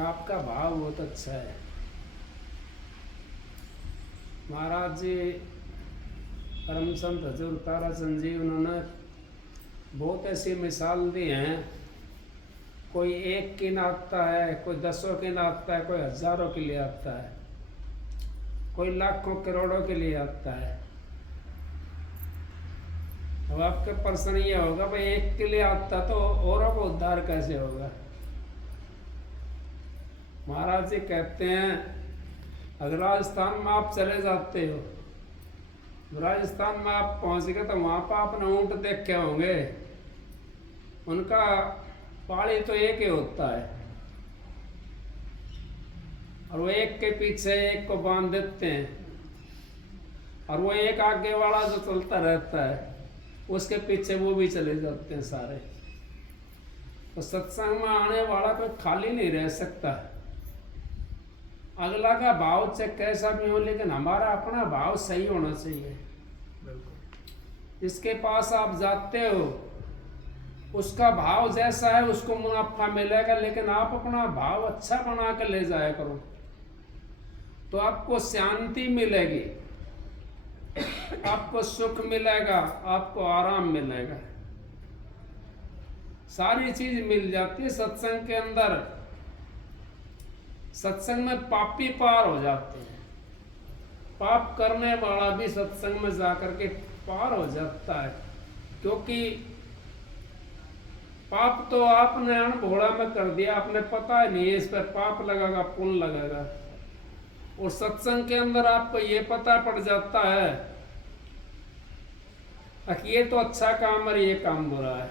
आपका भाव बहुत अच्छा है महाराज जी। परम संत हजूर ताराचंद जी उन्होंने बहुत ऐसी मिसाल दी हैं। कोई एक की नाचता है, कोई दसों की नाचता है, कोई हजारों के लिए आता है, कोई लाखों करोड़ों के लिए आता है। अब आपके प्रश्न ये होगा भाई एक के लिए आता तो औरों को उद्धार कैसे होगा। महाराज जी कहते हैं अगर राजस्थान में आप चले जाते हो, राजस्थान में आप पहुंच गए तो वहां पर आपने ऊंट देखे होंगे। उनका पाड़ी तो एक ही होता है और वो एक के पीछे एक को बांध देते हैं और वो एक आगे वाला जो चलता रहता है उसके पीछे वो भी चले जाते हैं सारे। तो सत्संग में आने वाला कोई खाली नहीं रह सकता। अगला का भाव चाहे कैसा भी हो लेकिन हमारा अपना भाव सही होना चाहिए। जिसके पास आप जाते हो उसका भाव जैसा है उसको मुनाफा मिलेगा, लेकिन आप अपना भाव अच्छा बना कर ले जाया करो तो आपको शांति मिलेगी, आपको सुख मिलेगा, आपको आराम मिलेगा, सारी चीज मिल जाती है सत्संग के अंदर। सत्संग में पापी पार हो जाते हैं, पाप करने वाला भी सत्संग में जाकर के पार हो जाता है। क्योंकि पाप तो आपने अनभोला में कर दिया, आपने पता ही नहीं है इस पर पाप लगेगा पुण्य लगेगा। और सत्संग के अंदर आपको ये पता पड़ जाता है कि ये तो अच्छा काम और ये काम बुरा है।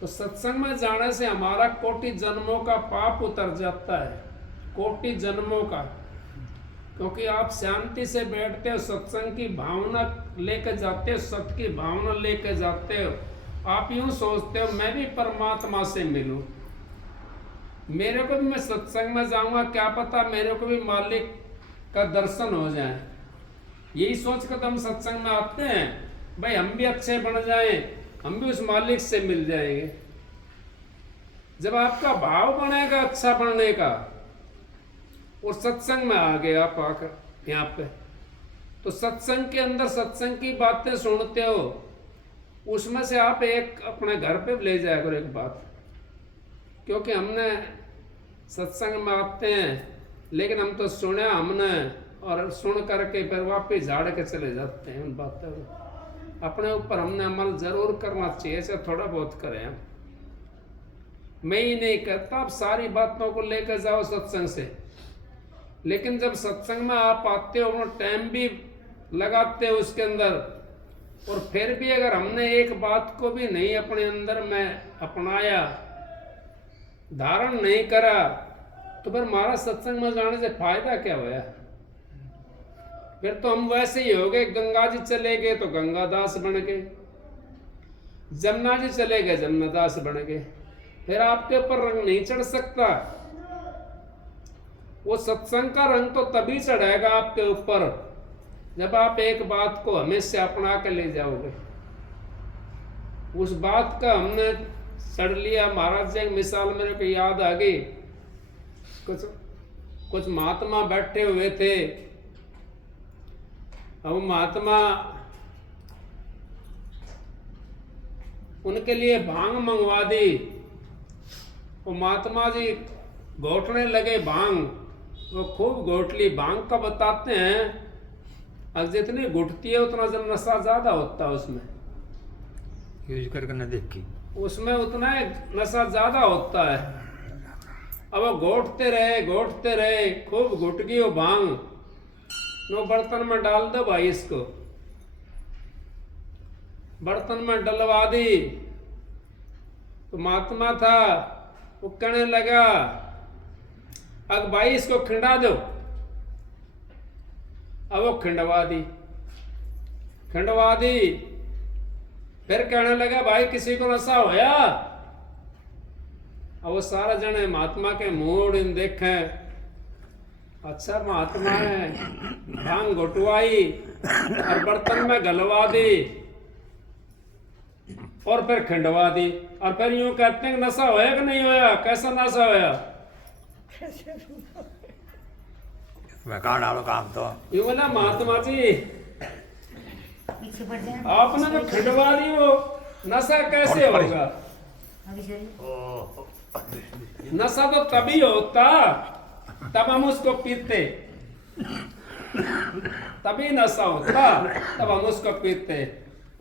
तो सत्संग में जाने से हमारा कोटि जन्मों का पाप उतर जाता है, कोटि जन्मों का। क्योंकि आप शांति से बैठते हो, सत्संग की भावना लेकर जाते हो, सत्य की भावना लेकर जाते हो। आप यूं सोचते हो मैं भी परमात्मा से मिलूं, मेरे को भी मैं सत्संग में जाऊंगा, क्या पता मेरे को भी मालिक का दर्शन हो जाए। यही सोच कर हम सत्संग में आते हैं भाई हम भी अच्छे बन जाएं, हम भी उस मालिक से मिल जाएंगे। जब आपका भाव बनेगा अच्छा बनने का और सत्संग में आ गए आप आकर यहाँ पे, तो सत्संग के अंदर सत्संग की बातें सुनते हो, उसमें से आप एक अपने घर पे ले जाया करो एक बात। क्योंकि हमने सत्संग में आते हैं लेकिन हम तो सुने हमने और सुन करके फिर वापिस झाड़ के चले जाते हैं उन बातों को। अपने ऊपर हमने अमल जरूर करना चाहिए, ऐसे थोड़ा बहुत करें हम। मैं ही नहीं करता, आप सारी बातों को लेकर जाओ सत्संग से। लेकिन जब सत्संग में आप आते हो अपना टाइम भी लगाते हो उसके अंदर, और फिर भी अगर हमने एक बात को भी नहीं अपने अंदर में अपनाया, धारण नहीं करा, तो फिर हमारा सत्संग में जाने से फायदा क्या हुआ। फिर तो हम वैसे ही हो गए, गंगा जी चले गए तो गंगादास बन गए, जमुना जी चले गए जमुनादास बन गए। फिर आपके ऊपर रंग नहीं चढ़ सकता। वो सत्संग का रंग तो तभी चढ़ेगा आपके ऊपर जब आप एक बात को हमेशा अपना के ले जाओगे। उस बात का हमने सड़ लिया। महाराज जी एक मिसाल मेरे को याद आ गई। कुछ महात्मा बैठे हुए थे। अब महात्मा उनके लिए भांग मंगवा दी। वो महात्मा जी घोटने लगे भांग, वो खूब घोट ली। भांग का बताते हैं अब जितनी घुटती है उतना जब नशा ज्यादा होता है उसमें, यूज करके न देखी, उसमें उतना नशा ज्यादा होता है। अब वो घोटते रहे, खूब घुट गई वो भांग। नो बर्तन में डाल दो भाई, इसको बर्तन में डलवा दी। तो महात्मा था वो कहने लगा अब भाई इसको खिंडा दो। अब वो खिंडवा दी। फिर कहने लगा भाई किसी को नशा होया। अब वो सारा जने महात्मा के मूड इन देखे, अच्छा महात्मा है, भांग घुटवाई और बर्तन में गलवा दी। और फिर खिंडवा दी, और फिर यूं कहते हैं कि नशा होया कि नहीं होया, कैसा नशा होया? मैं कहाँ डालो काम तो। ये बोला महात्मा जी पीछे पड़ जाए आपने तो खिंडवा दी, वो नशा कैसे होगा? अभी चलिए नशा तो तभी होता तब हम उसको पीते, तभी नशा होता तब हम उसको पीते।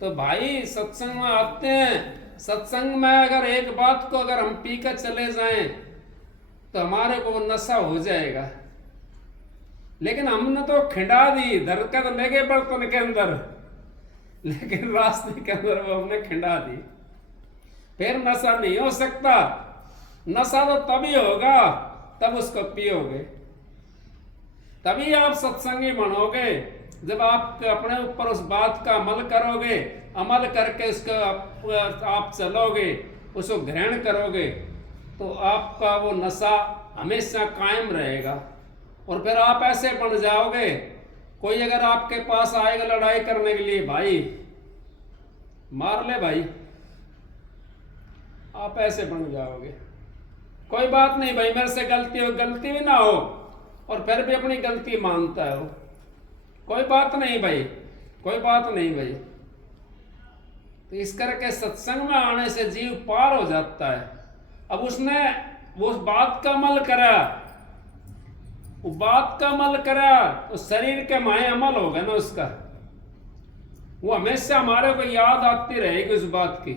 तो भाई सत्संग में आते हैं, सत्संग में अगर एक बात को अगर हम पी कर चले जाएं तो हमारे को वो नशा हो जाएगा। लेकिन हमने तो खिंडा दी, दरकत लगे बर्तन के अंदर, लेकिन रास्ते के अंदर वो हमने खिंडा दी, फिर नशा नहीं हो सकता। नशा तो तभी होगा तब उसको पियोगे, तभी आप सत्संगी बनोगे जब आप अपने ऊपर उस बात का अमल करोगे, अमल करके उसको आप चलोगे, उसको ग्रहण करोगे, तो आपका वो नशा हमेशा कायम रहेगा। और फिर आप ऐसे बन जाओगे, कोई अगर आपके पास आएगा लड़ाई करने के लिए, भाई मार ले भाई, आप ऐसे बन जाओगे। कोई बात नहीं भाई, मेरे से गलती हो, गलती भी ना हो और फिर भी अपनी गलती मानता है वो, कोई बात नहीं भाई, कोई बात नहीं भाई। तो इस करके सत्संग में आने से जीव पार हो जाता है। अब उसने वो बात का अमल करा, वो बात का अमल करा तो शरीर के माए अमल होगा ना उसका, वो हमेशा हमारे को याद आती रहेगी उस बात की।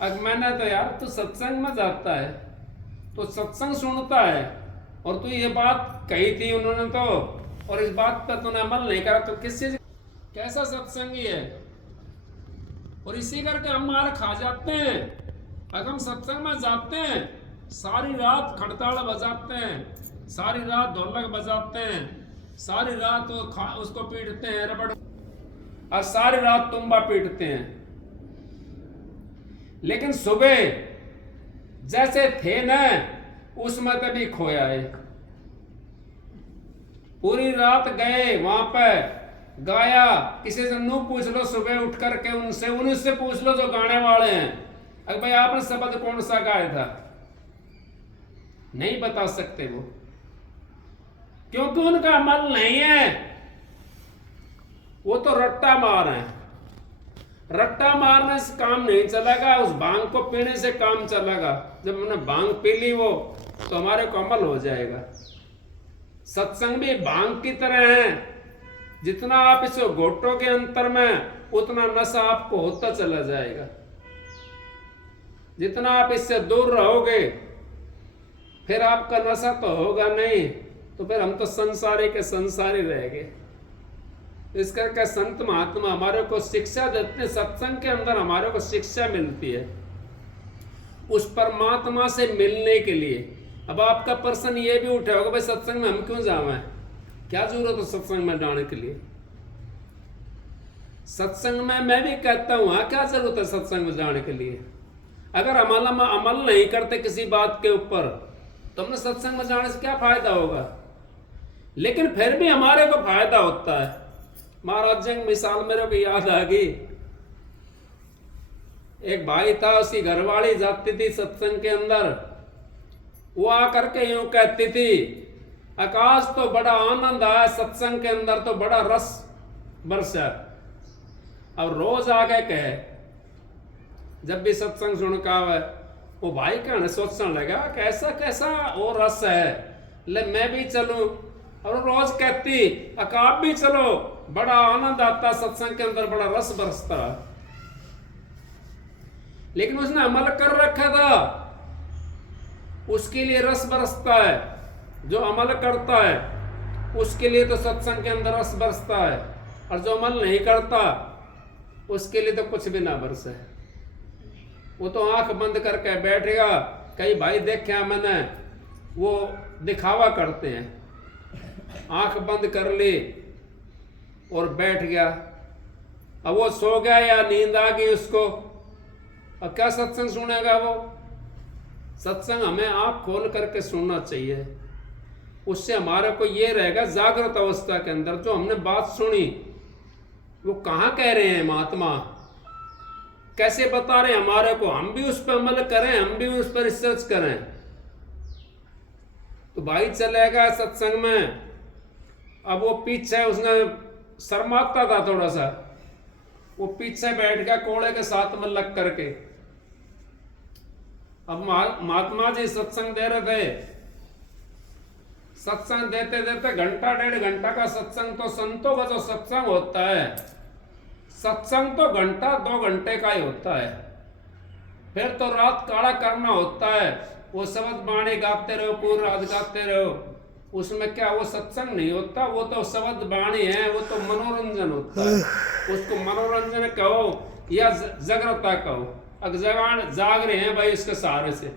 अब मैंने तो यार तू सत्संग में जाता है, तो सत्संग सुनता है, और तू ये बात कही थी उन्होंने तो, और इस बात पर तूने अमल नहीं करा, तो किस चीज कैसा सत्संगी है? और इसी करके हम मार खा जाते हैं। अगर हम सत्संग में जाते हैं, सारी रात खड़ताड़ बजाते हैं, सारी रात ढोलक बजाते हैं, सारी रात उसको पीटते हैं रबड़, और सारी रात तुम्बा पीटते हैं, लेकिन सुबह जैसे थे न उसमें तभी खोया है। पूरी रात गए वहां पे गाया, किसी से नू पूछ लो सुबह उठ करके, उनसे पूछ लो जो गाने वाले हैं, अगर भाई आपने शब्द कौन सा गाया था, नहीं बता सकते वो, क्योंकि उनका अमल नहीं है। वो तो रट्टा मार है, रट्टा मारने से काम नहीं चलेगा, उस भांग को पीने से काम चलेगा। जब हमने भांग पी ली वो, तो हमारे को अमल हो जाएगा। सत्संग भी भांग की तरह है, जितना आप इसे घोटोगे अंतर में, उतना नशा आपको होता चला जाएगा। जितना आप इससे दूर रहोगे, फिर आपका नशा तो होगा नहीं, तो फिर हम तो संसारी के संसारी रहेंगे। इस करके संत महात्मा हमारे को शिक्षा देते हैं, सत्संग के अंदर हमारे को शिक्षा मिलती है उस परमात्मा से मिलने के लिए। अब आपका प्रश्न ये भी उठा होगा, भाई सत्संग में हम क्यों जावें, क्या जरूरत है सत्संग में जाने के लिए? सत्संग में मैं भी कहता हूं, हाँ क्या जरूरत है सत्संग में जाने के लिए? अगर अमल नहीं करते किसी बात के ऊपर, तो हमने सत्संग में जाने से क्या फायदा होगा? लेकिन फिर भी हमारे को फायदा होता है। महाराज जी की मिसाल मेरे को याद आ गई। एक भाई था, उसकी घरवाली जाती थी सत्संग के अंदर, वो आकर के यूं कहती थी, आकाश तो बड़ा आनंद आया सत्संग के अंदर, तो बड़ा रस बरसा। अब रोज आगे कहे, जब भी सत्संग सुन का आवे, वो भाई कहने सोचने लगा कैसा कैसा वो रस है, ले मैं भी चलूं। और रोज कहती, आप भी चलो, बड़ा आनंद आता सत्संग के अंदर, बड़ा रस बरसता। लेकिन उसने अमल कर रखा था, उसके लिए रस बरसता है। जो अमल करता है उसके लिए तो सत्संग के अंदर रस बरसता है, और जो अमल नहीं करता उसके लिए तो कुछ भी ना बरसे, वो तो आंख बंद करके बैठेगा। कई भाई देखे मैंने, वो दिखावा करते हैं, आंख बंद कर ली और बैठ गया। अब वो सो गया या नींद आ गई उसको, अब क्या सत्संग सुनेगा वो? सत्संग हमें आंख खोल करके सुनना चाहिए, उससे हमारे को ये रहेगा जागृत अवस्था के अंदर जो हमने बात सुनी वो कहाँ कह रहे हैं महात्मा, कैसे बता रहे हैं हमारे को, हम भी उस पर अमल करें, हम भी उस पर रिसर्च करें। तो भाई चले गया सत्संग में, अब वो पीछे उसने शर्माता था थोड़ा सा, वो पीछे बैठ गया कोड़े के साथ में लग करके। अब महात्मा जी सत्संग दे रहे थे, सत्संग देते देते घंटा 1.5 घंटा का सत्संग, तो संतों का जो सत्संग होता है, सत्संग तो घंटा 2 घंटे का ही होता है। फिर तो रात काला करना होता है, वो शब्द बाणी गाते रहो, पूरी रात गाते रहो, उसमें क्या वो सत्संग नहीं होता, वो तो शब्द बाणी है, वो तो मनोरंजन होता है। उसको मनोरंजन कहो या जागृता कहो, अब जाग रहे हैं भाई इसके सहारे से,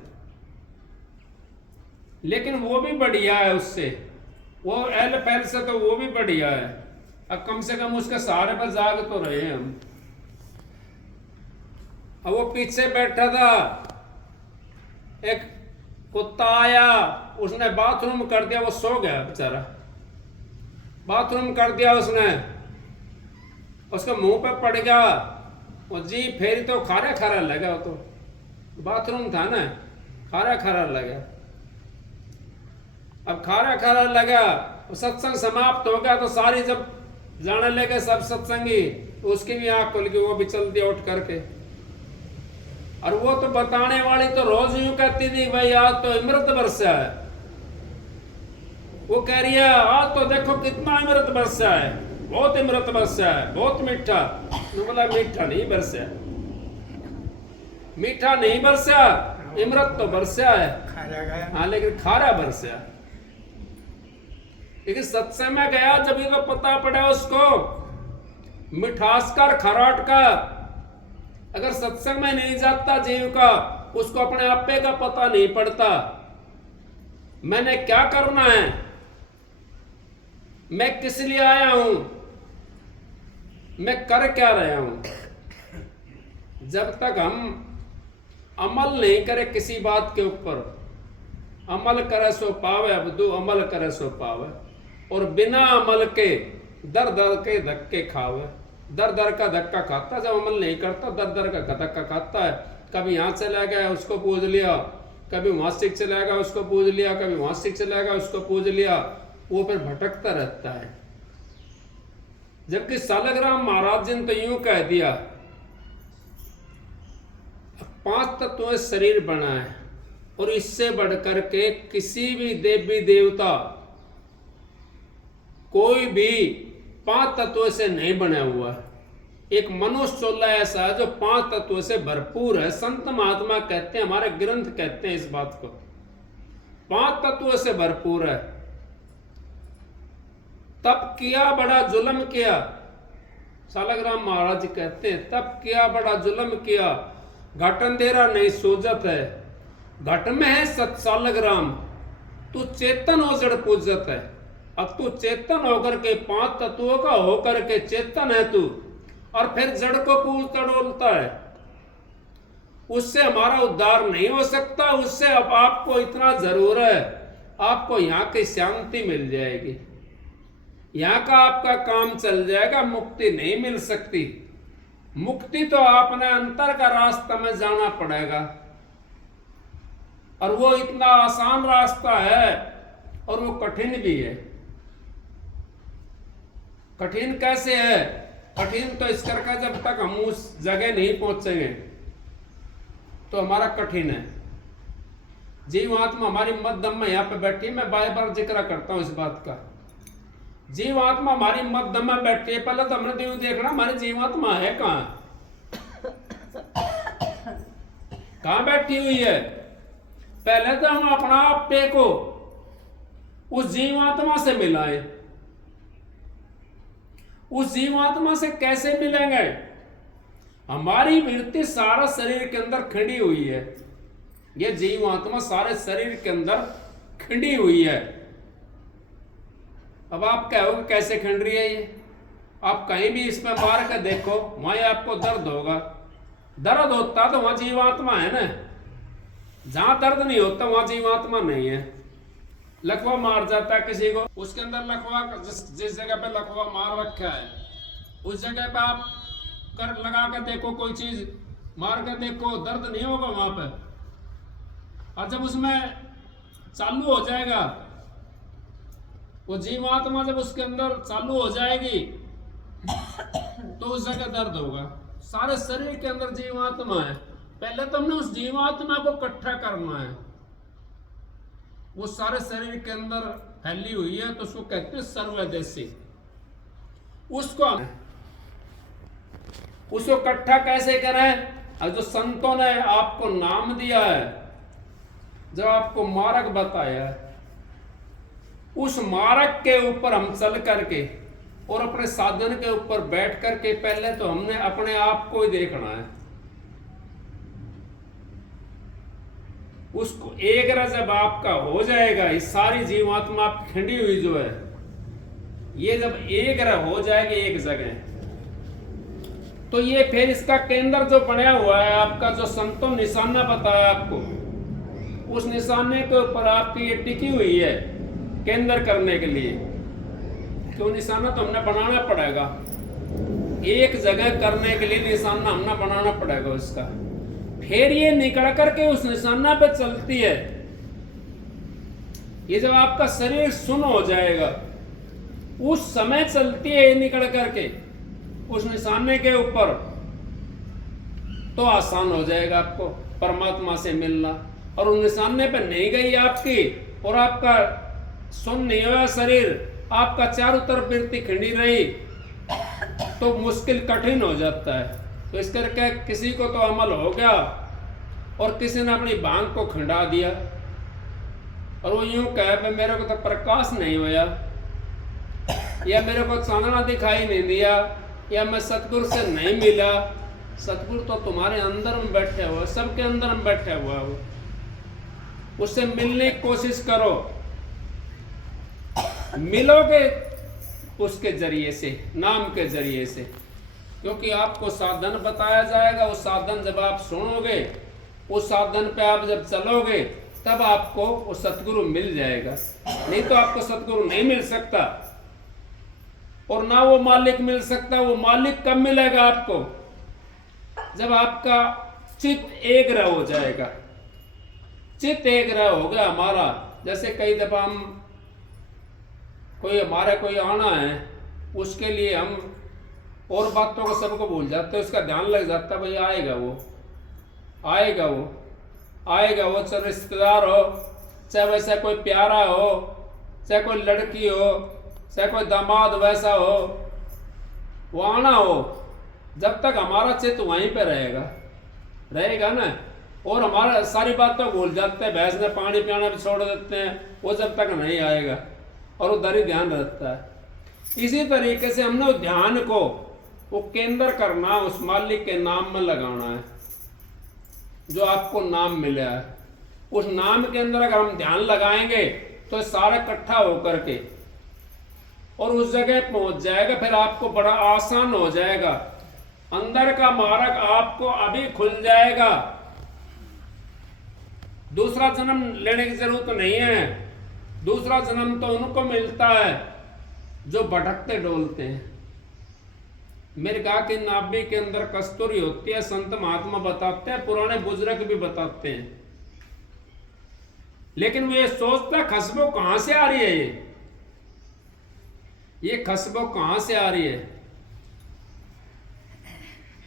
लेकिन वो भी बढ़िया है उससे, वो एल पहल से तो वो भी बढ़िया है। अब कम से कम उसके सहारे पर जाग तो रहे हैं हम। अब वो पीछे बैठा था, एक कुत्ता आया, उसने बाथरूम कर दिया, वो सो गया बेचारा, बाथरूम कर दिया उसने, उसके मुंह पे पड़ गया, वो जी फेरी तो खारा खारा लगा, वो तो बाथरूम था ना, खारा खारा लगा। अब खारा खारा लगा, सत्संग समाप्त हो गया, तो सारी जब जाने लगे सब सत्संगी, तो उसकी भी आंख खुल गई, वो भी चल दिया उठ करके। और वो तो बताने वाली तो रोज यूं कहती थी भाई आज तो अमृत बरसा है, वो कह रही है आज तो देखो कितना अमृत बरसा है, बहुत अमृत बरसा है, बहुत मीठा। बोला मीठा नहीं बरसा, मीठा नहीं बरसा, अमृत तो बरसा है, हाँ लेकिन खारा बरसा। लेकिन सत्संग में गया जब ये तो पता पड़ा उसको मिठास का खराट का। अगर सत्संग में नहीं जाता जीव का, उसको अपने आपे का पता नहीं पड़ता, मैंने क्या करना है, मैं किस लिए आया हूं, मैं कर क्या रहा हूं। जब तक हम अमल नहीं करे किसी बात के ऊपर, अमल करे सो पावे अब्दू, अमल करे सो पावे, और बिना अमल के दर दर के धक्के खावे। दर दर का धक्का खाता, जब अमल नहीं करता दर दर का धक्का खाता है। कभी यहाँ चला गया उसको पूज लिया, कभी वहां सीख चला गया उसको पूज लिया, कभी वहां सीख चला गया उसको पूज लिया, वो फिर भटकता रहता है। जबकि सालग्राम महाराज जी ने तो यूं कह दिया, 5 तत्वों से शरीर बना है, और इससे बढ़कर के किसी भी देवी देवता कोई भी 5 तत्वों से नहीं बना हुआ। एक मनुष्य चोला ऐसा है जो 5 तत्वों से भरपूर है। संत महात्मा कहते हैं, हमारे ग्रंथ कहते हैं इस बात को, 5 तत्वों से भरपूर है। तब किया बड़ा जुल्म किया, सालग्राम महाराज कहते हैं, तब किया बड़ा जुल्म किया, घट अंधेरा नहीं सोजत है, घट में है सत सालग्राम, तू चेतन हो जड़ पूजत है। अब तू चेतन होकर के 5 तत्वों का होकर के चेतन है तू, और फिर जड़ को पूजता डोलता है। उससे हमारा उद्धार नहीं हो सकता। उससे अब आपको इतना जरूर है, आपको यहाँ की शांति मिल जाएगी, यहाँ का आपका काम चल जाएगा, मुक्ति नहीं मिल सकती। मुक्ति तो आपने अंतर का रास्ता में जाना पड़ेगा, और वो इतना आसान रास्ता है और वो कठिन भी है। कठिन कैसे है? कठिन तो इस करके जब तक हम उस जगह नहीं पहुंचेंगे तो हमारा कठिन है। जीवात्मा हमारी मध्यम में यहाँ पे बैठी, मैं बार बार जिक्र करता हूं इस बात का। जीवात्मा हमारी मध्यम में बैठी है। पहले तो हमने यूं देखना हमारी जीवात्मा है कहाँ, कहाँ बैठी हुई है। पहले तो हम अपना आपे को उस जीवात्मा से मिलाएं। उस जीवात्मा से कैसे मिलेंगे? हमारी वृत्ति सारा शरीर के अंदर खिंडी हुई है। ये जीवात्मा सारे शरीर के अंदर खिंडी हुई है। अब आप कहोगे कैसे खिंड रही है ये? आप कहीं भी इसमें मार कर देखो, वहीं आपको दर्द होगा। दर्द होता तो वहां जीवात्मा है ना, जहां दर्द नहीं होता वहां जीवात्मा नहीं है। लकवा मार जाता है किसी को, उसके अंदर लकवा, जिस जगह पे लकवा मार रखा है उस जगह पे आप कर लगा कर देखो कोई चीज, मार के देखो, दर्द नहीं होगा वहां पे। और जब उसमें चालू हो जाएगा, वो जीवात्मा जब उसके अंदर चालू हो जाएगी तो उस जगह दर्द होगा। सारे शरीर के अंदर जीवात्मा है, पहले तो हमने उस जीवात्मा को इकट्ठा करना है। वो सारे शरीर के अंदर फैली हुई है, तो उसको कहते हैं सर्वदेशी। उसको इकट्ठा कैसे करें? और जो संतों ने आपको नाम दिया है, जो आपको मार्ग बताया है, उस मार्ग के ऊपर हम चल करके और अपने साधन के ऊपर बैठ करके पहले तो हमने अपने आप को ही देखना है। उसको एक जब आपका हो जाएगा, ये सारी जीवात्मा खिंडी हुई जो है, ये जब एक हो जाएगी एक जगह, तो ये फिर इसका केंद्र जो बना हुआ है आपका, जो संतों निशाना बताया आपको, उस निशाने के ऊपर आपकी ये टिकी हुई है केंद्र करने के लिए। क्यों निशाना तो हमने बनाना पड़ेगा, एक जगह करने के लिए निशाना हमने बनाना पड़ेगा उसका। फिर ये निकल करके उस निशाना पे चलती है। ये जब आपका शरीर सुन्न हो जाएगा, उस समय चलती है ये निकल करके उस निशाने के ऊपर, तो आसान हो जाएगा आपको परमात्मा से मिलना। और उस निशाने पे नहीं गई आपकी, और आपका सुन्न नहीं हुआ शरीर, आपका चारों तरफ वृत्ति खिंडी रही, तो मुश्किल कठिन हो जाता है। तो इस करके किसी को तो अमल हो गया और किसी ने अपनी बांग को खिंडा दिया, और वो यूं कहे मेरे को तो प्रकाश नहीं हुआ, या मेरे को चांदना दिखाई नहीं दिया, या मैं सतगुरु से नहीं मिला। सतगुरु तो तुम्हारे अंदर में बैठे हुआ, सबके अंदर में बैठे हुआ हो, उससे मिलने की कोशिश करो। मिलोगे उसके जरिए से, नाम के जरिए से, क्योंकि आपको साधन बताया जाएगा। उस साधन जब आप सुनोगे, उस साधन पे आप जब चलोगे, तब आपको वो सतगुरु मिल जाएगा। नहीं तो आपको सतगुरु नहीं मिल सकता, और ना वो मालिक मिल सकता। वो मालिक कब मिलेगा आपको? जब आपका चित्त एग्र हो जाएगा। चित्त एग्र हो गया हमारा। जैसे कई दफा हम कोई आना है, उसके लिए हम और बातों को सबको भूल जाते हैं, उसका ध्यान लग जाता है, भाई आएगा वो, चाहे रिश्तेदार हो, चाहे वैसा कोई प्यारा हो, चाहे कोई लड़की हो, चाहे कोई दामाद वैसा हो, वो आना हो। जब तक हमारा चित्त वहीं पे रहेगा ना, और हमारा सारी बातों भूल जाते हैं, भैंस ने पानी पियाना भी छोड़ देते हैं, वो जब तक नहीं आएगा, और उधर ही ध्यान रहता है। इसी तरीके से हमने उस ध्यान को वो केंद्र करना, उस मालिक के नाम में लगाना है, जो आपको नाम मिला है। उस नाम के अंदर अगर हम ध्यान लगाएंगे तो सारा इकट्ठा होकर के और उस जगह पहुंच जाएगा। फिर आपको बड़ा आसान हो जाएगा, अंदर का मार्ग आपको अभी खुल जाएगा। दूसरा जन्म लेने की जरूरत नहीं है। दूसरा जन्म तो उनको मिलता है जो भटकते डोलते हैं। मृगा की नाभि के अंदर कस्तूरी होती है, संत महात्मा बताते हैं, पुराने बुजुर्ग भी बताते हैं। लेकिन वो ये सोचता खुशबू कहां से आ रही है, ये खुशबू कहां से आ रही है।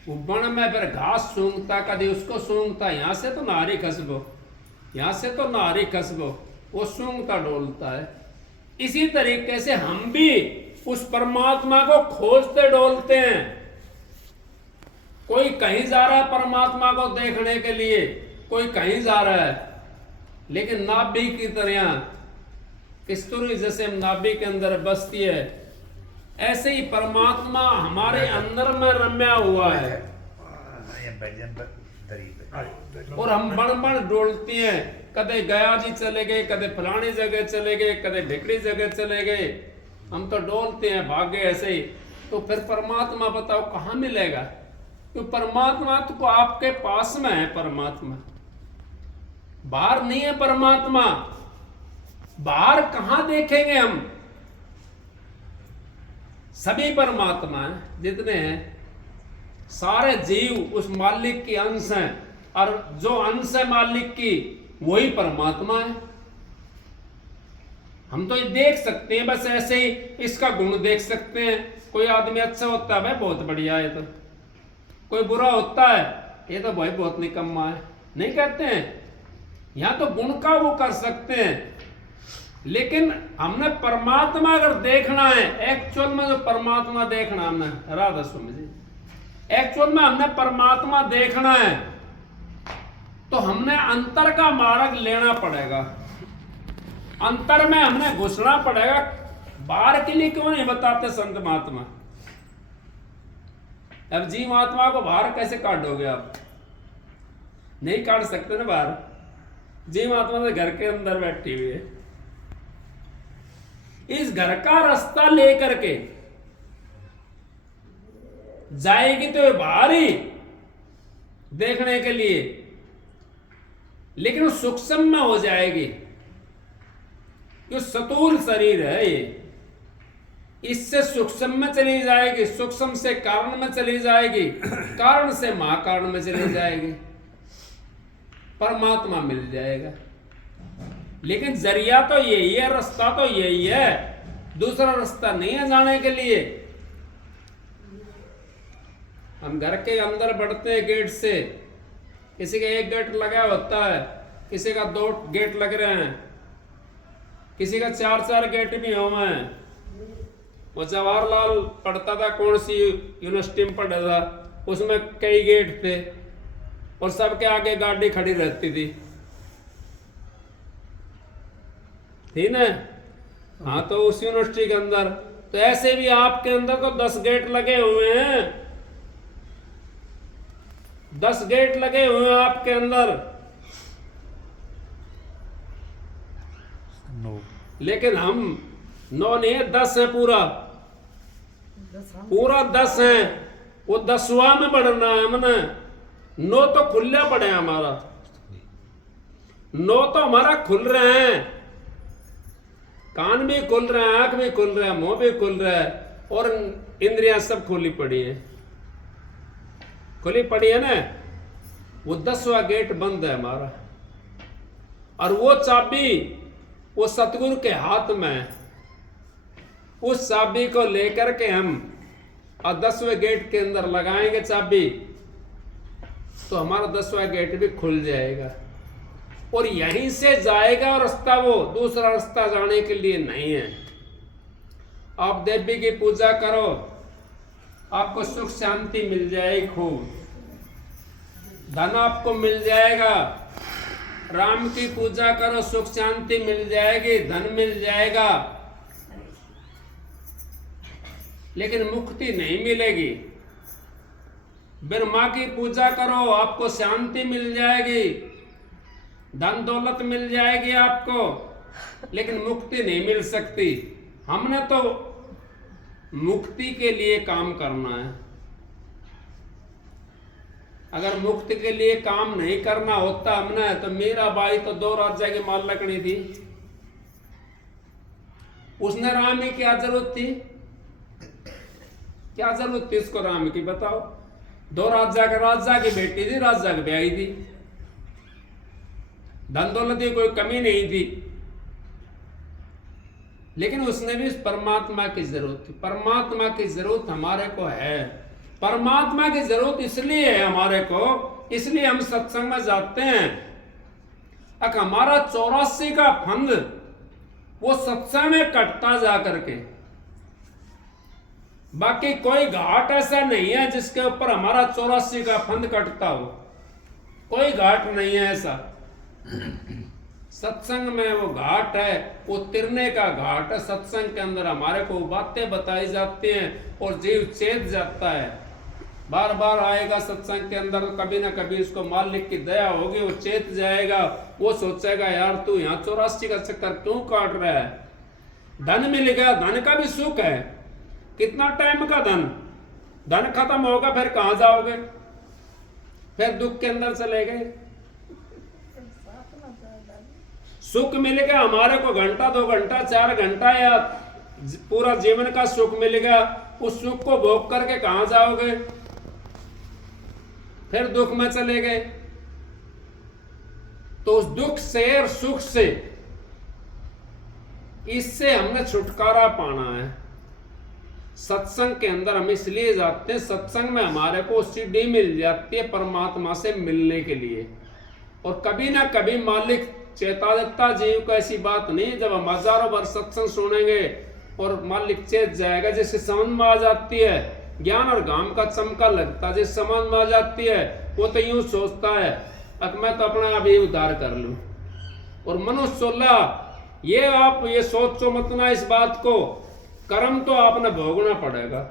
वो बन में फिर घास सूंघता, कभी उसको सूंघता, यहां से तो नारी खुशबू, यहां से तो नारी खुशबू, वो सूंघता डोलता है। इसी तरीके से हम भी उस परमात्मा को खोजते डोलते हैं। कोई कहीं जा रहा है परमात्मा को देखने के लिए, कोई कहीं जा रहा है, लेकिन नाभि की तरह कस्तूरी जैसे नाभि के अंदर बसती है, ऐसे ही परमात्मा हमारे अंदर में रम्या हुआ है। और हम बड़ डोलती हैं, कदे गया जी चले गए, कदे फलानी जगह चले गए, कदे ढिकड़ी जगह चले गए, हम तो डोलते हैं भाग्य ऐसे ही। तो फिर परमात्मा बताओ कहाँ मिलेगा? तो परमात्मा तो आपके पास में है। परमात्मा बाहर नहीं है। परमात्मा बाहर कहां देखेंगे हम? सभी परमात्मा हैं जितने हैं, सारे जीव उस मालिक की अंश हैं, और जो अंश है मालिक की वही परमात्मा है। हम तो ये देख सकते हैं, बस ऐसे ही इसका गुण देख सकते हैं। कोई आदमी अच्छा होता है भाई बहुत बढ़िया है, तो कोई बुरा होता है ये तो भाई बहुत निकम्मा है, नहीं कहते हैं। यहां तो गुण का वो कर सकते हैं, लेकिन हमने परमात्मा अगर देखना है, एक्चुअल में जो परमात्मा देखना हमने, राधा स्वामी, एक्चुअल में हमने परमात्मा देखना है तो हमने अंतर का मार्ग लेना पड़ेगा, अंतर में हमने घुसना पड़ेगा। बाहर के लिए क्यों नहीं बताते संत महात्मा? अब जीव आत्मा को बाहर कैसे काटोगे आप? नहीं काट सकते ना बाहर। जीव आत्मा तो घर के अंदर बैठी हुई है। इस घर का रास्ता लेकर के जाएगी तो ये बाहर ही देखने के लिए, लेकिन सूक्ष्म में हो जाएगी। जो स्थूल शरीर है ये, इससे सूक्ष्म में चली जाएगी, सूक्ष्म से कारण में चली जाएगी, कारण से महाकारण में चली जाएगी, परमात्मा मिल जाएगा। लेकिन जरिया तो यही है, रास्ता तो यही है, दूसरा रास्ता नहीं है जाने के लिए। हम घर के अंदर बढ़ते हैं गेट से, किसी का एक गेट लगा होता है, किसी का 2 गेट लग रहे हैं, किसी का 4 गेट भी हो हैं। वो जवाहरलाल पढ़ता था, कौन सी यूनिवर्सिटी में पढ़ा था, उसमें कई गेट थे और सबके आगे गाड़ी खड़ी रहती थी ना। हाँ, तो उस यूनिवर्सिटी के अंदर तो ऐसे भी आपके अंदर तो 10 गेट लगे हुए हैं, 10 गेट लगे हुए हैं आपके अंदर। लेकिन हम 9 नहीं है, 10 है, पूरा 10 है। वो 10वां में बढ़ना है हमने। 9 तो खुले पड़े हैं हमारा, 9 तो हमारा खुल रहे हैं, कान भी खुल रहे हैं, आंख भी खुल रहा है, मुंह भी खुल रहा है, और इंद्रियां सब खुली पड़ी है, खुली पड़ी है ना। वो 10वां गेट बंद है हमारा, और वो चाबी वो सतगुरु के हाथ में है। उस चाबी को लेकर के हम और 10वें गेट के अंदर लगाएंगे चाबी, तो हमारा 10वां गेट भी खुल जाएगा और यहीं से जाएगा रास्ता। वो दूसरा रास्ता जाने के लिए नहीं है। आप देवी की पूजा करो, आपको सुख शांति मिल जाएगी, खूब धन आपको मिल जाएगा। राम की पूजा करो, सुख शांति मिल जाएगी, धन मिल जाएगा, लेकिन मुक्ति नहीं मिलेगी। ब्रह्मा की पूजा करो, आपको शांति मिल जाएगी, धन दौलत मिल जाएगी आपको, लेकिन मुक्ति नहीं मिल सकती। हमने तो मुक्ति के लिए काम करना है। अगर मुक्ति के लिए काम नहीं करना होता हमने, तो मीरा बाई तो 2 राज्य की मालकनी थी, उसने राम की क्या जरूरत थी? क्या जरूरत थी उसको राम की, बताओ? 2 राजा की बेटी थी, राजा की ब्याही थी, धन दौलत की कोई कमी नहीं थी, लेकिन उसने भी परमात्मा की जरूरत थी। परमात्मा की जरूरत हमारे को है। परमात्मा की जरूरत इसलिए है हमारे को, इसलिए हम सत्संग में जाते हैं। अब हमारा 84 का फंद वो सत्संग में कटता जा करके, बाकी कोई घाट ऐसा नहीं है जिसके ऊपर हमारा 84 का फंद कटता हो, कोई घाट नहीं है ऐसा। सत्संग में वो घाट है, वो तिरने का घाट है। सत्संग के अंदर हमारे को बातें बताई जाती हैं और जीव चेत जाता है, बार बार आएगा सत्संग के अंदर, कभी ना कभी उसको मालिक की दया होगी, वो चेत जाएगा, वो सोचेगा यार तू यहाँ 84 का चक्कर क्यों काट रहा है। धन मिल गया, धन का भी सुख है, कितना टाइम का धन, धन खत्म होगा फिर कहां जाओगे, फिर दुख के अंदर चले गए। सुख मिल गया हमारे को, घंटा 2 घंटा 4 घंटा या पूरा जीवन का सुख मिल गया, उस सुख को भोग करके कहां जाओगे। फिर दुख में चले गए। तो उस दुख से और सुख से, इससे हमने छुटकारा पाना है। सत्संग के अंदर हम इसलिए जाते हैं, सत्संग में हमारे को सीढ़ी मिल जाती है परमात्मा से मिलने के लिए। और कभी ना कभी मालिक चेता देता जीव को, ऐसी बात नहीं जब हम हजारों बार सत्संग सुनेंगे और मालिक चेत जाएगा, जिससे समझ में आ जाती है, ज्ञान और गाम का चमका लगता है, जिस समझ में आ जाती है वो तो यूं सोचता है अब मैं तो अपना अभी उद्धार कर लूं। और मनुष्य सोला, ये आप ये सोचो मत ना इस बात को, कर्म तो आपने भोगना पड़ेगा।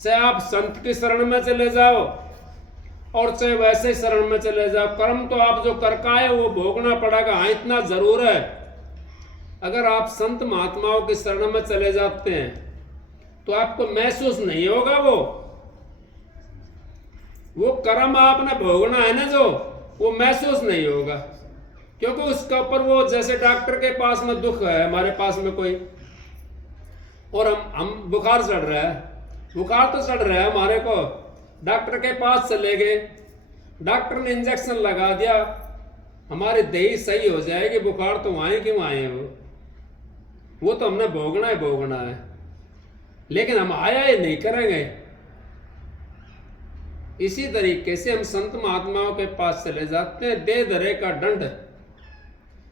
चाहे आप संत की शरण में चले जाओ और चाहे वैसे शरण में चले जाओ, कर्म तो आप जो कर का है वो भोगना पड़ेगा। हाँ, इतना जरूर है, अगर आप संत महात्माओं की शरण में चले जाते हैं तो आपको महसूस नहीं होगा वो कर्म आपने भोगना है ना, जो वो महसूस नहीं होगा। क्योंकि उसके ऊपर वो, जैसे डॉक्टर के पास में दुख है हमारे पास में कोई, और हम बुखार चढ़ रहा है, बुखार तो चढ़ रहा है हमारे को, डॉक्टर के पास चले गए, डॉक्टर ने इंजेक्शन लगा दिया, हमारी देही सही हो जाएगी, बुखार तो वहां की वहां है वो तो हमने भोगना है, लेकिन हम आया ही नहीं करेंगे। इसी तरीके से हम संत महात्माओं के पास चले जाते हैं। दे धरे का दंड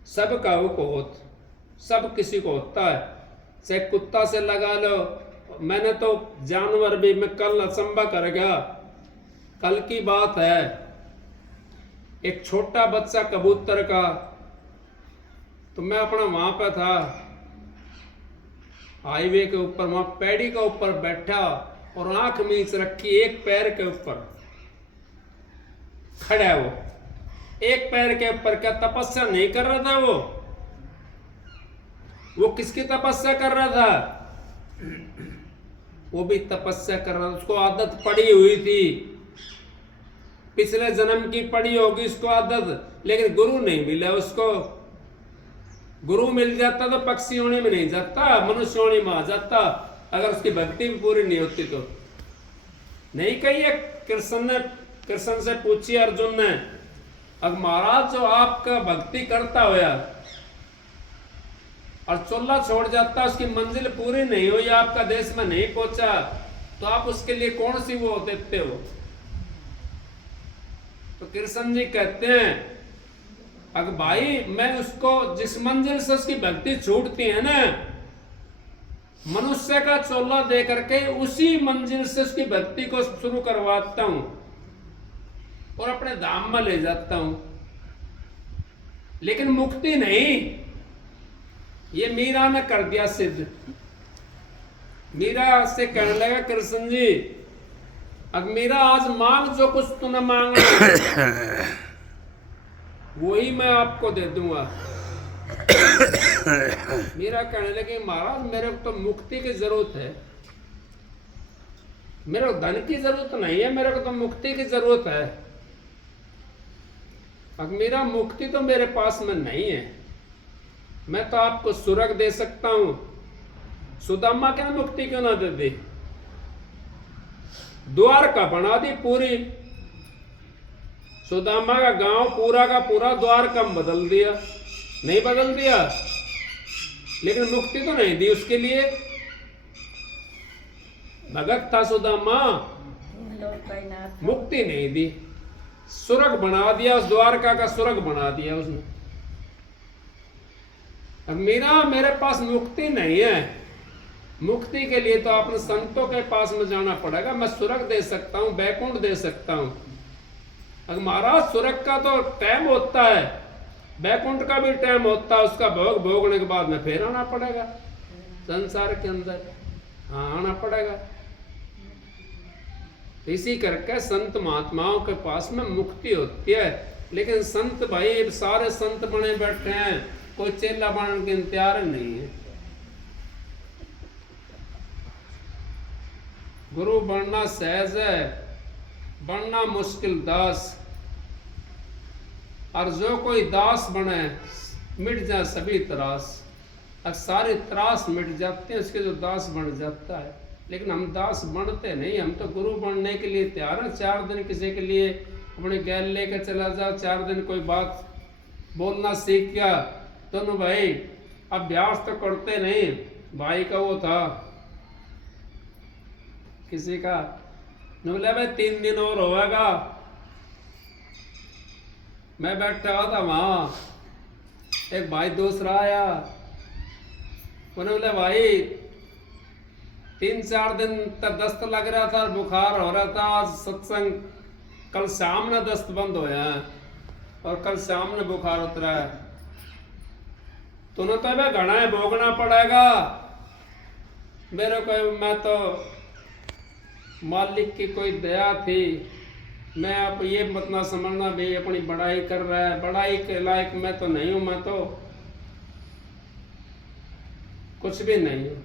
सबका को होत, सब किसी को होता है, चाहे कुत्ता से लगा लो। मैंने तो जानवर भी, मैं कल अचंबा कर गया, कल की बात है, एक छोटा बच्चा कबूतर का, तो मैं अपना वहां पे था हाईवे के ऊपर, वहां पैड़ी के ऊपर बैठा और आंख मीच रखी, एक पैर के ऊपर खड़ा है वो, एक पैर के ऊपर। क्या तपस्या नहीं कर रहा था वो किसकी तपस्या कर रहा था? वो भी तपस्या कर रहा था, उसको आदत पड़ी हुई थी, पिछले जन्म की पड़ी होगी उसको आदत, लेकिन गुरु नहीं मिला उसको। गुरु मिल जाता तो पक्षी होने में नहीं जाता, मनुष्य होने में आ जाता, अगर उसकी भक्ति भी पूरी नहीं होती तो। नहीं कही है, कृष्ण से पूछी अर्जुन ने, अब महाराज जो आपका भक्ति करता हो यार और चोला छोड़ जाता, उसकी मंजिल पूरी नहीं हुई, आपका देश में नहीं पहुंचा, तो आप उसके लिए कौन सी वो देते हो? तो कृष्ण जी कहते हैं, अगर भाई मैं उसको, जिस मंजिल से उसकी भक्ति छूटती है ना, मनुष्य का चोला दे करके उसी मंजिल से उसकी भक्ति को शुरू करवाता हूं और अपने धाम में ले जाता हूं, लेकिन मुक्ति नहीं। ये मीरा ने कर दिया सिद्ध। मीरा से कहने लगा कृष्ण जी, अब मीरा आज मांग जो कुछ तूने मांगना वही मैं आपको दे दूंगा। मीरा कहने लगी, महाराज मेरे को तो मुक्ति की जरूरत है, मेरे को धन की जरूरत नहीं है, मेरे को तो मुक्ति की जरूरत है। अब मेरा मुक्ति तो मेरे पास में नहीं है, मैं तो आपको स्वर्ग दे सकता हूं। सुदामा क्या मुक्ति क्यों ना दे दी? द्वारका बना दी पूरी, सुदामा का गांव पूरा का पूरा द्वारका बदल दिया, नहीं बदल दिया, लेकिन मुक्ति तो नहीं दी उसके लिए। भगत था सुदामा, मुक्ति नहीं दी, स्वर्ग बना दिया, उस द्वारका का स्वर्ग बना दिया उसने। अब मेरे पास मुक्ति नहीं है, मुक्ति के लिए तो आपने संतों के पास में जाना पड़ेगा। मैं स्वर्ग दे सकता हूं, बैकुंठ दे सकता हूं। अगर महाराज स्वर्ग का तो टाइम होता है, बैकुंठ का भी टाइम होता है, उसका भोग भोगने के बाद में फिर आना पड़ेगा संसार के अंदर, हाँ आना पड़ेगा। इसी करके संत महात्माओं के पास में मुक्ति होती है। लेकिन संत भाई सारे संत बने बैठे हैं, कोई चेला बनने के तैयार नहीं है। गुरु बनना सहज है, बनना मुश्किल दास। और जो कोई दास बने मिट जाए सभी त्रास, अब सारे त्रास मिट जाते हैं उसके जो दास बन जाता है। लेकिन हम दास बनते नहीं, हम तो गुरु बनने के लिए तैयार हैं। 4 दिन किसी के लिए अपने गैल लेकर चला जाओ, 4 दिन कोई बात बोलना सीख गया तो न भाई अभ्यास तो करते नहीं। भाई का वो था किसी का, न बोला भाई 3 दिन और होगा। मैं बैठा हुआ था वहां, एक भाई दूसरा आया, उन्होंने बोला भाई 3-4 दिन तक दस्त लग रहा था, बुखार हो रहा था। आज सत्संग, कल शाम ने दस्त बंद होया है और कल शाम ने बुखार उतरा है। तो न तो भाई घना भोगना पड़ेगा मेरे को। मैं तो मालिक की कोई दया थी। मैं आप ये मत ना समझना भाई अपनी बड़ाई कर रहा है, बड़ाई के लायक मैं तो नहीं हूं। मैं तो कुछ भी नहीं हूं,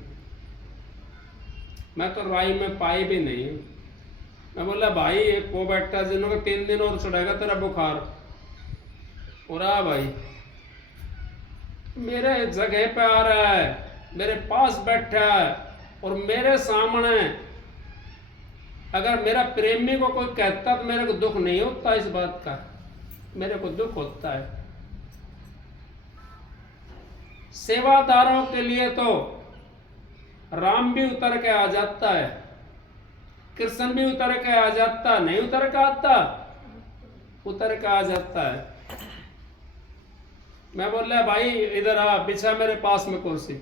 मैं तो राई में पाई भी नहीं हूं। मैं बोला भाई एक वो बैठा जिन्होंने 3 दिन और चढ़ेगा तेरा बुखार। और भाई मेरे जगह पे आ रहा है, मेरे पास बैठा है और मेरे सामने अगर मेरा प्रेमी को कोई कहता तो मेरे को दुख नहीं होता इस बात का, मेरे को दुख होता है। सेवादारों के लिए तो राम भी उतर के आ जाता है, कृष्ण भी उतर के आ जाता है, नहीं उतर के आता, उतर के आ जाता है। मैं बोल रहा भाई इधर आ, बिछा मेरे पास में कुर्सी।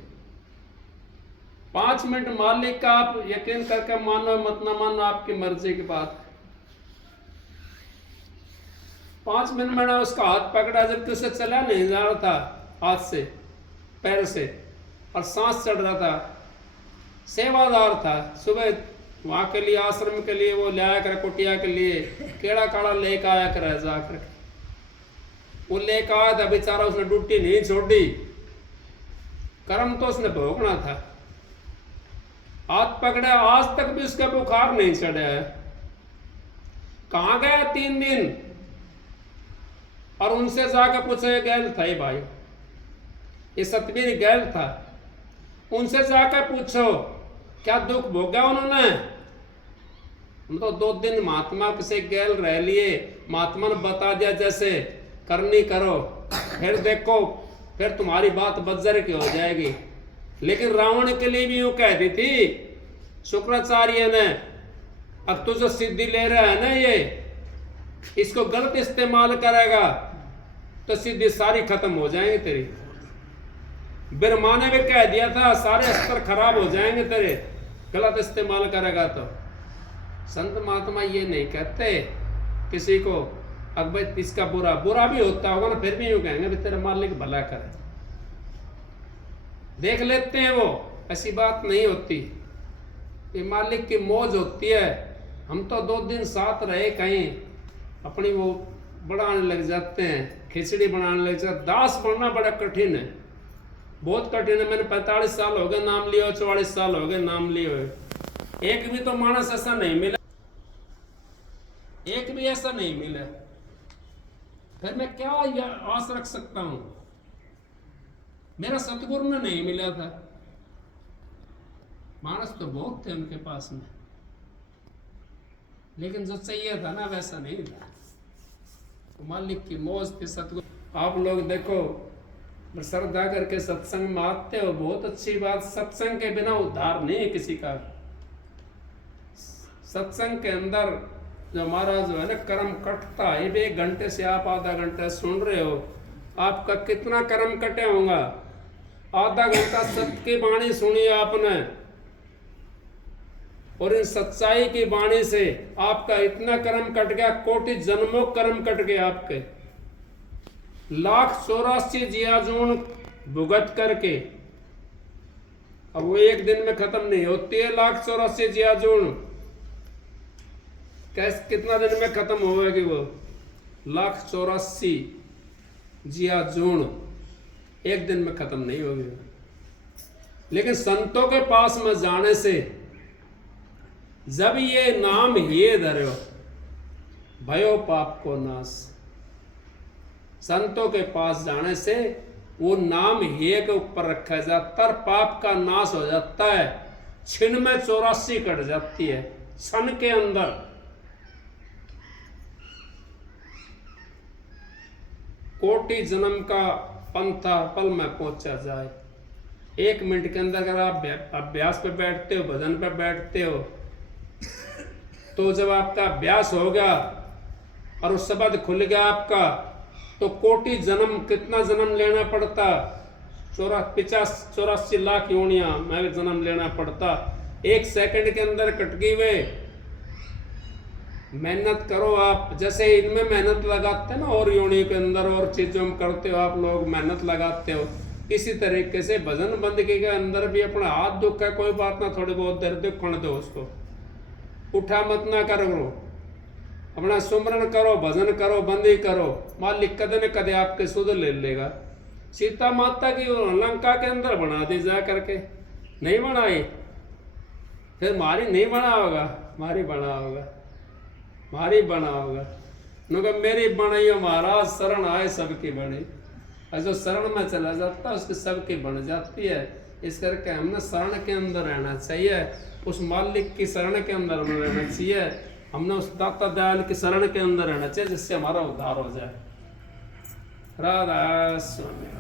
5 मिनट मालिक का आप यकीन करके मानो मत ना मानो आपकी मर्जी की बात। 5 मिनट मैंने उसका हाथ पकड़ा जबकि उसे चला नहीं जा रहा था हाथ से पैर से और सांस चढ़ रहा था। सेवादार था, सुबह वहां के लिए आश्रम के लिए वो ले आया कर, कुटिया के लिए केड़ा काड़ा लेकर आया कर, जाकर वो लेकर आया था बेचारा, उसने ड्यूटी नहीं छोड़ी, कर्म तो उसने भोगना था। हाथ पकड़ा, आज तक भी उसका बुखार नहीं चढ़ा है। कहां गया 3 दिन? और उनसे जाकर पूछे, गैल था ये भाई, ये सतवीर गैल था, उनसे जाकर पूछो क्या दुख भोगा उन्होंने। हम तो 2 दिन महात्मा से गैल रह लिए, महात्मा ने बता दिया जैसे करनी करो, फिर देखो फिर तुम्हारी बात बज्जर की हो जाएगी। लेकिन रावण के लिए भी यूं कह दी थी शुक्राचार्य ने, अब तू जो सिद्धि ले रहा है ना ये, इसको गलत इस्तेमाल करेगा तो सिद्धि सारी खत्म हो जाएंगे तेरी। ब्रह्मा ने भी कह दिया था सारे अस्त्र खराब हो जाएंगे तेरे, गलत इस्तेमाल करेगा तो। संत महात्मा ये नहीं कहते किसी को अब भाई इसका बुरा बुरा भी होता होगा ना, फिर भी यूं कहेंगे भी तेरा मालिक भला करे, देख लेते हैं वो। ऐसी बात नहीं होती, ये मालिक की मौज होती है। हम तो 2 दिन साथ रहे कहीं अपनी वो बढ़ाने लग जाते हैं, खिचड़ी बनाने लग जाते। दास बनना बड़ा कठिन है, बहुत कठिन है। मैंने 45 साल हो गए नाम लिया, 44 साल हो गए नाम लिए हुए। एक भी तो मानस ऐसा नहीं मिला, एक भी ऐसा नहीं मिला, फिर मैं क्या आस रख सकता हूं? मेरा सतगुरु में नहीं मिला था। मानस तो बहुत थे उनके पास में, लेकिन जो चाहिए था ना वैसा नहीं था। तो मालिक की मौज थी सतगुरु। आप लोग देखो श्रद्धा करके सत्संग में आते हो, बहुत अच्छी बात। सत्संग के बिना उद्धार नहीं है किसी का। सत्संग के अंदर जो हमारा जो है ना कर्म कटता है, 1 घंटे से आप आधा घंटा सुन रहे हो, आपका कितना कर्म कटे होगा। आधा घंटा सत्य की वाणी सुनी आपने, और इन सच्चाई की वाणी से आपका इतना कर्म कट गया, कोटि जन्मों कर्म कट गए आपके। 1,84 जियाजून भुगत करके, अब वो एक दिन में खत्म नहीं होती है 1,84 जियाजून। कैसे कितना दिन में खत्म होगी वो 1,84 जियाजून, एक दिन में खत्म नहीं होगी। लेकिन संतों के पास में जाने से जब ये नाम ये धरो भयो पाप को नाश, संतों के पास जाने से वो नाम हे के ऊपर रखा जाता है, पाप का नाश हो जाता है। छिन में 84 कट जाती है, सन के अंदर। कोटि जन्म का पंथा पल में पहुंचा जाए। 1 मिनट के अंदर अगर आप अभ्यास पे बैठते हो, भजन पे बैठते हो, तो जब आपका अभ्यास होगा और उस शब्द खुल गया आपका, तो कोटि जन्म, कितना जन्म लेना पड़ता, 84 लाख योनियां में जन्म लेना पड़ता। 1 सेकंड के अंदर कट गई वे। मेहनत करो आप, जैसे इनमें मेहनत लगाते हैं ना, और योनियों के अंदर और चीजों में करते हो आप लोग, मेहनत लगाते हो, इसी तरीके से भजन बंदगी के अंदर भी अपना हाथ दुख है, कोई बात ना, थोड़ी बहुत देर दुखण दो उसको, उठा मत ना करो, अपना सुमरण करो, भजन करो, बंदी करो, मालिक कदे न कदे आपके सुध ले लेगा। सीता माता की लंका के अंदर बना दी जा करके, नहीं बनाई, फिर मारी नहीं बना होगा, मारी बना होगा, मारी बना होगा। नुका मेरी बनाई महाराज, शरण आए सबकी बनी। और जो शरण में चला जाता है उसकी सबकी बन जाती है। इस करके हमने शरण के अंदर रहना चाहिए, उस मालिक की शरण के अंदर हमें रहना चाहिए, हमने उस दाता दयाल की शरण के अंदर रहना चाहिए, जिससे हमारा उद्धार हो जाए। राधा स्वामी।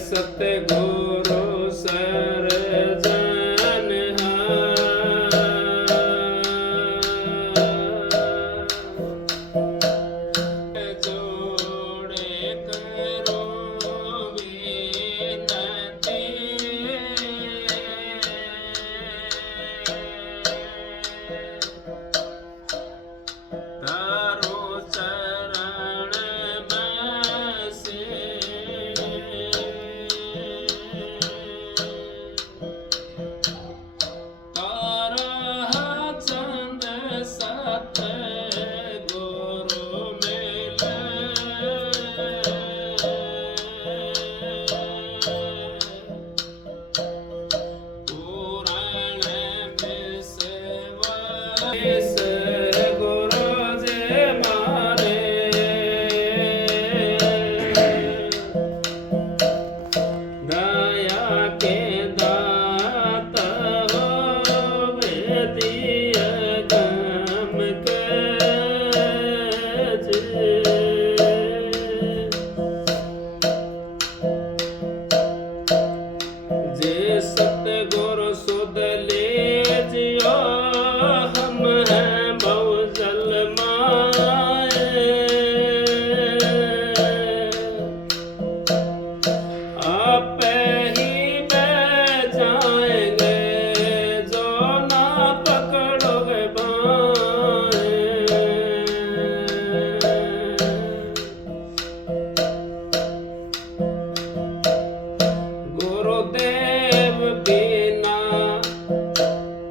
सतगुरु सरजन जोड़े करो विनती, तारो चरण में से सतगुरु सुध लीजियो, हम हैं बहुजल माए, आप ही बह जाएंगे जो ना पकड़ोगे बाएं। गुरुदेव बिना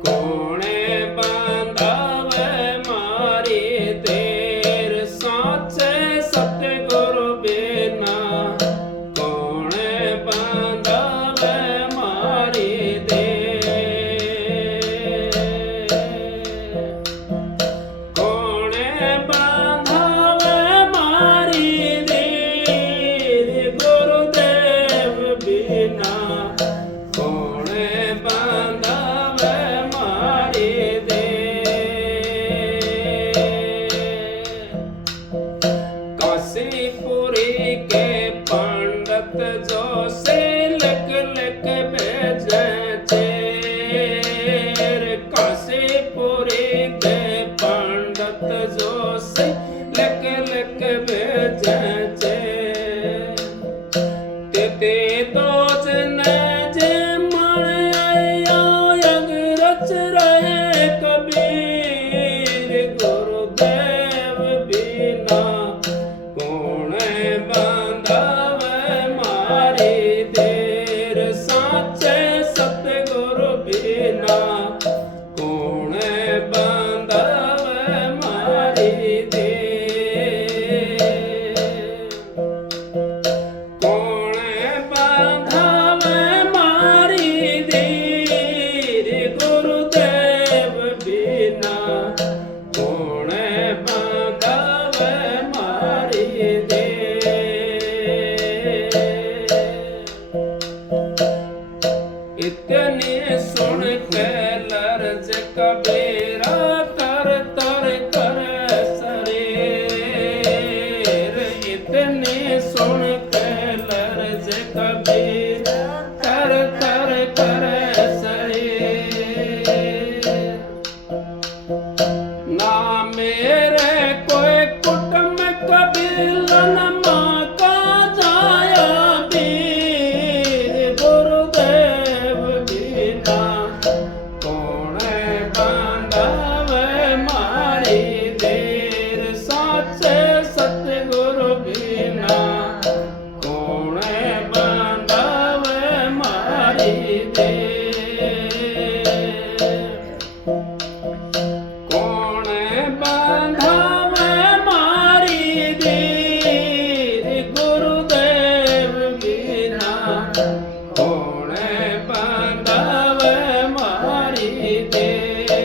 कोणे बांधावे मारी देर, साचे सतगुरु बिना कोणे बांधावे मारी देर, कोणे बांधावे मारी देर, गुरुदेव बिना कोणे बांधावे मारी देर। काशीपुरी के पंडित जो से लिख लिख भेजे चेर, काशी दो जन जे मन आया यग रच रहे कबीर गुरुदेव बिना कौन बांधवे मारी देर साचे सतगुरु बिना कौन बांधवे मारी देर कौन बांधवे मारी देर गुरुदेव बिना कौन बांधवे मारी देर इतने सुन के लर्ज कबीरा कर तर कर शरीर इतने सुन के लर्ज कबीरा कर तर कर शरीर ना मेरे कोई कुटुंब कबीलन माँ का जाया वीर गुरुदेव बिना कौन बांधवे मारी देर साचे सतगुरु बिना कौन बांधवे मारी देर कौन बांधवे मारी देर गुरुदेव बिना कौन बांधवे मारी देर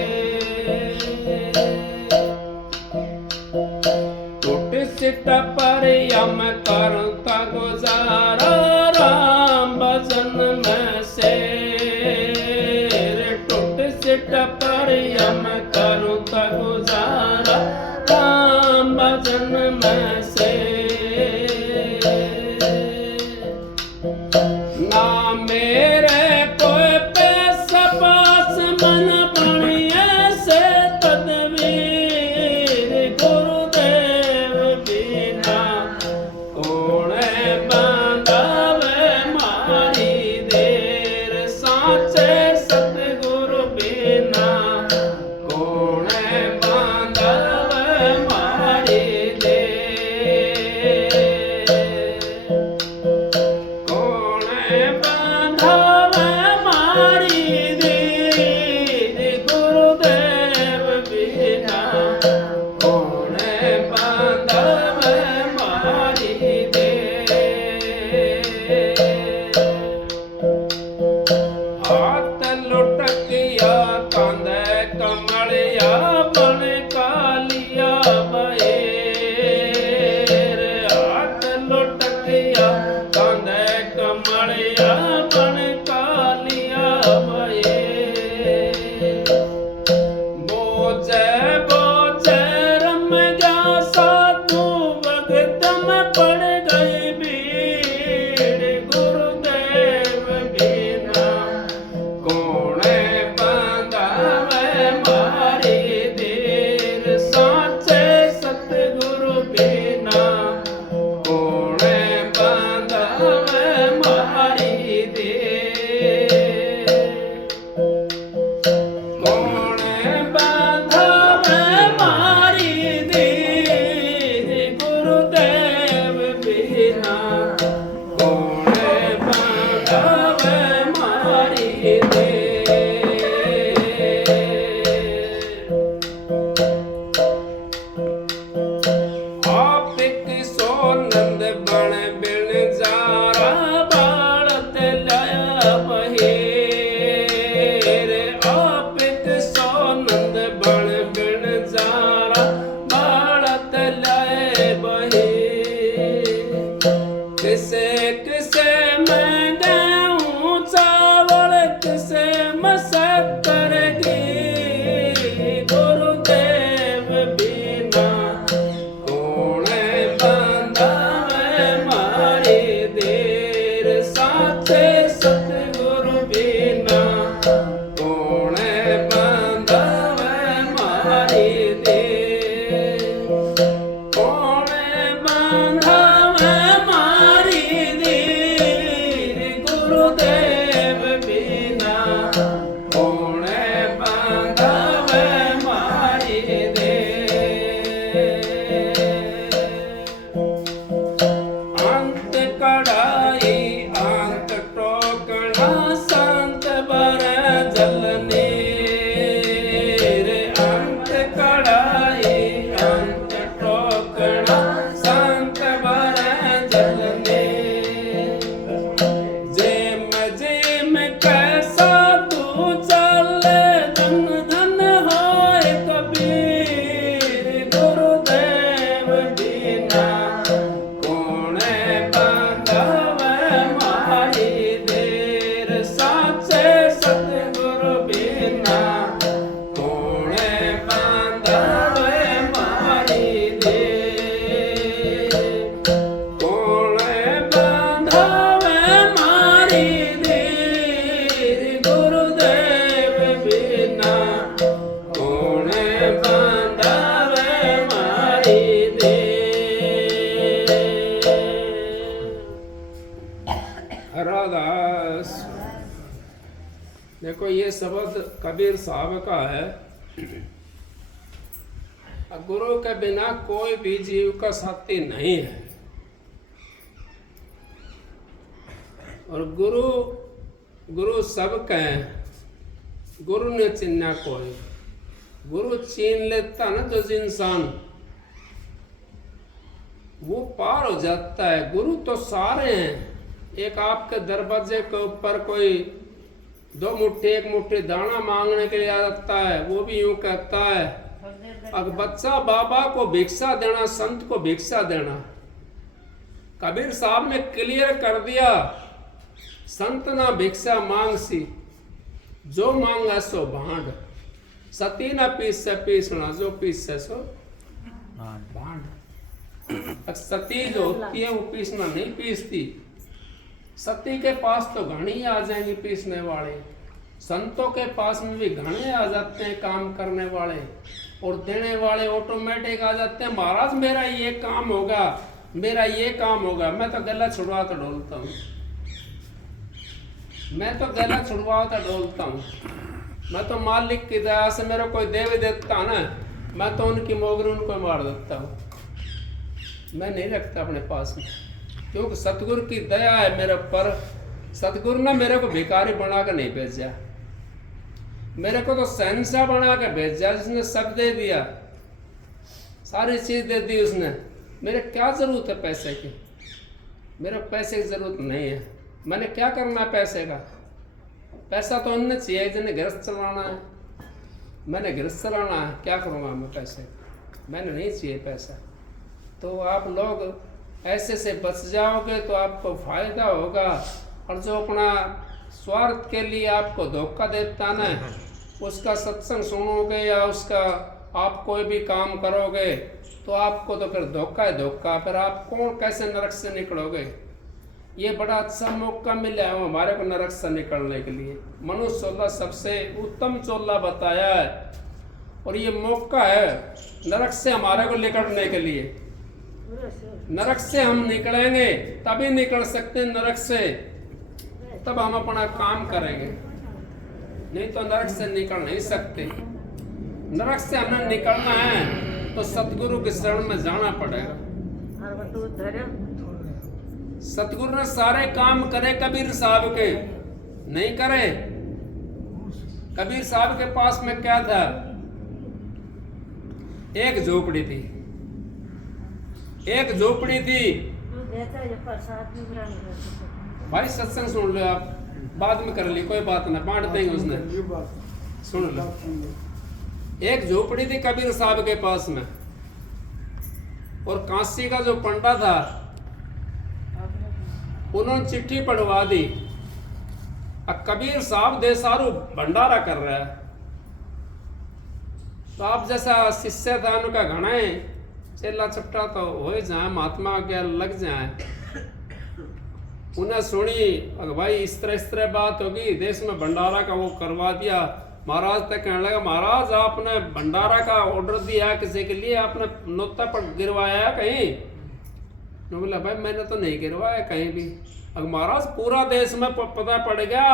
टूट सिट पर यम करता गुजारा राम भजन में से टूट सिट पर यम करता गुजारा राम भजन में से ना मेरे कोई पैसा पास मन बनिए से तदवीर गुरुदेव बिना कौन बांधवे मारी देर साचे सतगुरु बिना कौन बांधवे मारी देर कौन बांधवे मारी देर गुरुदेव बिना कौन बांधवे मारी देर हाथ लुटकिया कांदे कमलिया बन कालिया बहेर हाथ लुटकिया कांदे कमलिया बन कालिया बहेर बोझे बोझे रम गया साधु भगत में पड़ गई भीड़ गुरुदेव बिना कौन बांधवे मारी देर साचे सतगुरु बिना कौन बांधवे मारी देर कौन बांधवे मारी देर गुरुदेव बिना कौन बांधवे मारी देर आप की सोनंद बण बिन जारा बालत लाया गुरुदेव बिना कौन बांधवे मारी दे। अंत कड़ाई अंत टोकना संत बर जलने रे। अंत कड़ाई अंत टोकना संत बर जलने। जेम जेम कैसा तू चले धन धन होए कबीर। गुरुदेव बिना कौन बांधवे मारी देर। साचे सतगुरु बिना कौन बांधवे मारी देर। कौन बांधवे मारी देर। गुरुदेव बिना कौन बांधवे मारी देर। राधास देखो ये शब्द कबीर साहब का है। गुरु के बिना कोई भी जीव का साथी नहीं है। और गुरु सबके हैं। गुरु ने चिन्हा कोई। गुरु छीन लेता ना जो इंसान वो पार हो जाता है। गुरु तो सारे हैं। एक आपके दरवाजे के ऊपर कोई 2 मुट्ठी 1 मुट्ठी दाना मांगने के लिए आ जाता है, वो भी यूं कहता है अब बच्चा बाबा को भिक्षा देना, संत को भिक्षा देना। कबीर साहब ने क्लियर कर दिया संत ना भिक्षा मांग सी, जो मांगा सो भांड। सती ना पीस से पीसना, जो पीस से सो भांड। सती जो होती है वो पीसना नहीं पीसती। सती के पास तो घणी आ जाएंगी पीसने वाले। संतों के पास में भी घणे आ जाते हैं काम करने वाले, और देने वाले ऑटोमेटिक आ जाते हैं। महाराज मेरा ये काम होगा, मेरा ये काम होगा। मैं तो गला छुड़वा तो डोलता हूँ, मैं तो गला छुड़वा तो डोलता हूँ। मैं तो मालिक की दया से मेरा कोई देवी देता ना, मैं तो उनकी मोगरी उनको मार देता हूँ। मैं नहीं रखता अपने पास में, क्योंकि सतगुरु की दया है मेरे पर। सतगुरु ने मेरे को भिखारी बना कर नहीं भेजा, मेरे को तो शहंशाह बना के भेजा, जिसने सब दे दिया, सारी चीज दे दी उसने। मेरे क्या जरूरत है पैसे की? मेरे पैसे की जरूरत नहीं है। मैंने क्या करना है पैसे का? पैसा तो उन्हें चाहिए जिन्हें गृहस्थ चलाना है। मैंने गृहस्थ चलाना है, क्या करूँगा मैं पैसे? मैंने नहीं चाहिए पैसा। तो आप लोग ऐसे से बच जाओगे तो आपको फायदा होगा। और जो अपना स्वार्थ के लिए आपको धोखा देता ना, उसका सत्संग सुनोगे या उसका आप कोई भी काम करोगे तो आपको तो फिर धोखा है धोखा। फिर आप कौन कैसे नरक से निकलोगे? ये बड़ा अच्छा मौका मिला है हमारे को नरक से निकलने के लिए। मनुष्य चोला सबसे उत्तम चोला बताया है, और ये मौका है नरक से हमारे को निकलने के लिए। नरक से हम निकलेंगे तभी निकल सकते हैं नरक से, तब हम अपना काम करेंगे, नहीं तो नरक से निकल नहीं सकते। नरक से हमें निकलना है तो सतगुरु के शरण में जाना पड़ेगा। सतगुरु ने सारे काम करे, कबीर साहब के नहीं करे। कबीर साहब के पास में क्या था? एक झोपड़ी थी, एक झोपड़ी थी। भाई सत्संग सुन लो आप, बाद में कर ली कोई बात ना, बांट देंगे उसने। सुन लो, एक झोपड़ी थी कबीर साहब के पास में, और काशी का जो पंडा था उन्होंने चिट्ठी पढ़वा दी। अब कबीर साहब देसारू भंडारा कर रहा है, तो आप जैसा शिष्य था उनका घना चेला चपटा तो हो जाए, महात्मा क्या लग जाए। उन्हें सुनी भाई इस तरह बात होगी, देश में भंडारा का वो करवा दिया। महाराज तक कहने लगा, महाराज आपने भंडारा का ऑर्डर दिया किसी के लिए, आपने नोता पर गिरवाया कहीं? बोला भाई मैंने तो नहीं गिरवाया कहीं भी। अब महाराज पूरा देश में पता पड़ गया